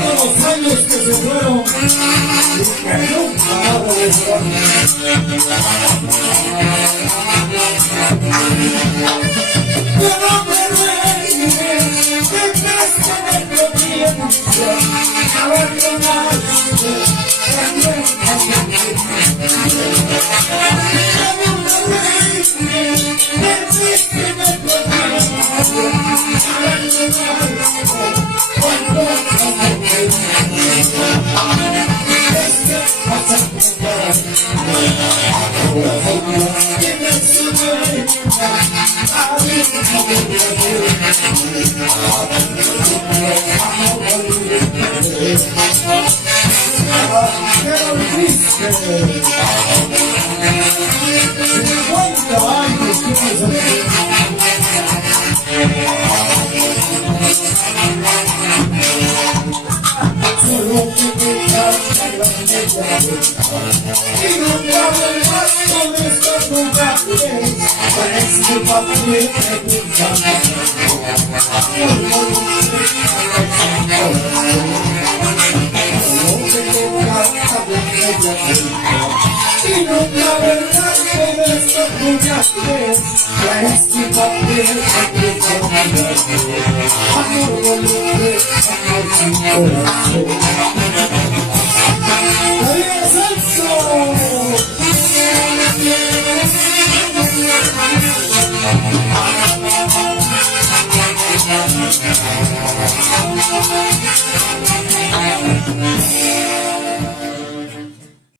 Los años que se fueron, que nunca van a regresar. Pero me reiré, dejaste de providencia, abandonaste también a mi vida. Pero me reiré, dejaste de providencia, abandonaste y nunca vuelvas con estos lugares, pues tu papel me gusta. Y nunca vuelvas con estos lugares, pues tu papel me gusta. Amor volante, amor sin corazón. Thank you.